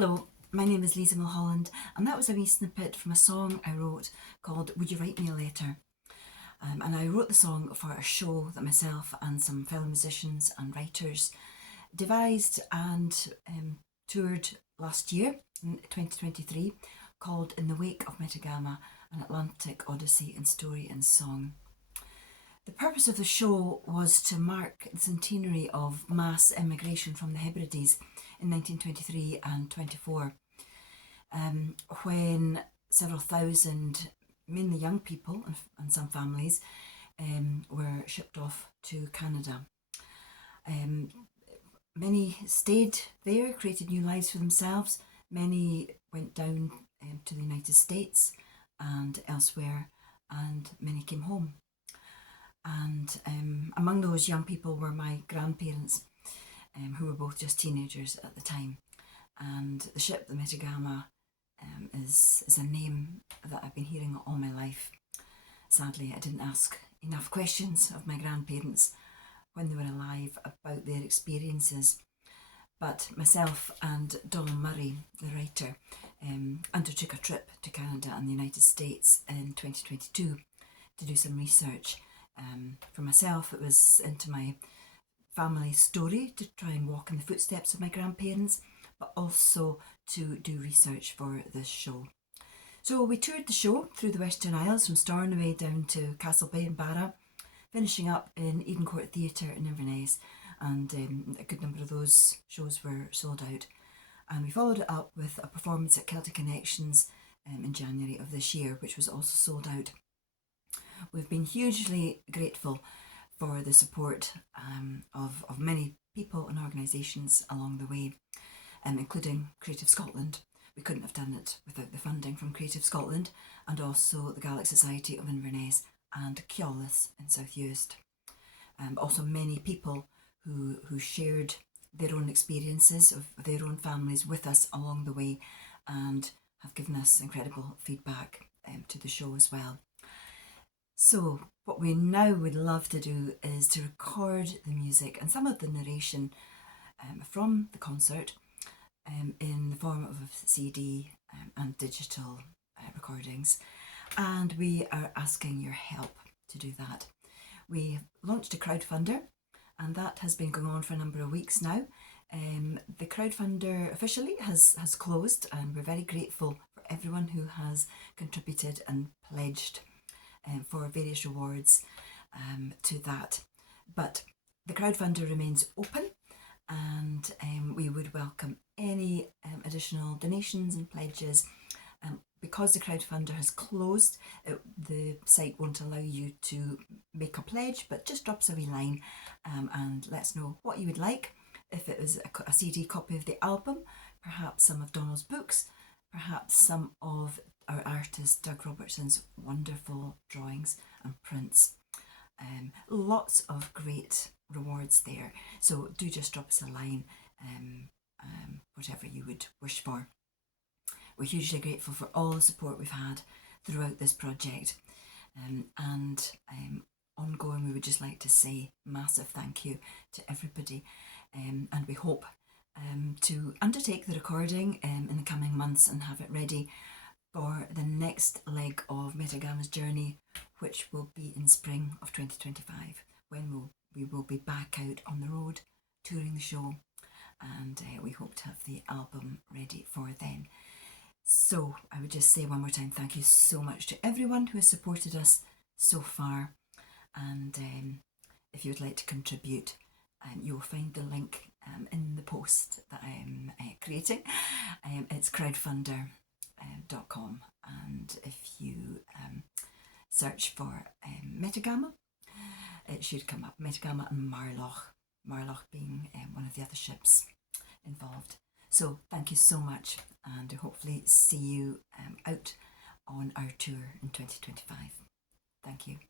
Hello, my name is Liza Mulholland, and that was a wee snippet from a song I wrote called Would You Write Me a Letter? And I wrote the song for a show that myself and some fellow musicians and writers devised and toured last year in 2023, called In the Wake of Metagama, an Atlantic Odyssey in story and song. The purpose of the show was to mark the centenary of mass emigration from the Hebrides in 1923 and 24, when several thousand, mainly young people and some families, were shipped off to Canada. Many stayed there, created new lives for themselves. Many went down to the United States and elsewhere, and many came home. And among those young people were my grandparents, who were both just teenagers at the time. And the ship, the Metagama, is a name that I've been hearing all my life. Sadly, I didn't ask enough questions of my grandparents when they were alive about their experiences. But myself and Donald Murray, the writer, undertook a trip to Canada and the United States in 2022 to do some research. For myself, it was into my family story to try and walk in the footsteps of my grandparents, but also to do research for this show. So we toured the show through the Western Isles, from Stornoway down to Castle Bay and Barra, finishing up in Eden Court Theatre in Inverness, and a good number of those shows were sold out. And we followed it up with a performance at Celtic Connections in January of this year, which was also sold out. We've been hugely grateful for the support of many people and organisations along the way, including Creative Scotland. We couldn't have done it without the funding from Creative Scotland, and also the Gaelic Society of Inverness and Keolis in South Uist. Also many people who shared their own experiences of their own families with us along the way, and have given us incredible feedback to the show as well. So what we now would love to do is to record the music and some of the narration from the concert in the form of a CD and digital recordings. And we are asking your help to do that. We launched a crowdfunder, and that has been going on for a number of weeks now. The crowdfunder officially has closed, and we're very grateful for everyone who has contributed and pledged for various rewards to that. But the crowdfunder remains open, and we would welcome any additional donations and pledges. Because the crowdfunder has closed, the site won't allow you to make a pledge, but just drop us a wee line and let us know what you would like. If it was a CD copy of the album, perhaps some of Donald's books, perhaps some of our artist Doug Robertson's wonderful drawings and prints. Lots of great rewards there. So do just drop us a line, whatever you would wish for. We're hugely grateful for all the support we've had throughout this project. And ongoing, we would just like to say massive thank you to everybody. And we hope to undertake the recording in the coming months and have it ready for the next leg of Metagama's journey, which will be in spring of 2025, when we will be back out on the road touring the show, and we hope to have the album ready for then. So I would just say one more time, thank you so much to everyone who has supported us so far, and if you would like to contribute, you'll find the link in the post that I'm creating. It's crowdfunder.com, and if you search for Metagama, it should come up. Metagama and Marloch being one of the other ships involved. So thank you so much, and hopefully see you out on our tour in 2025. Thank you.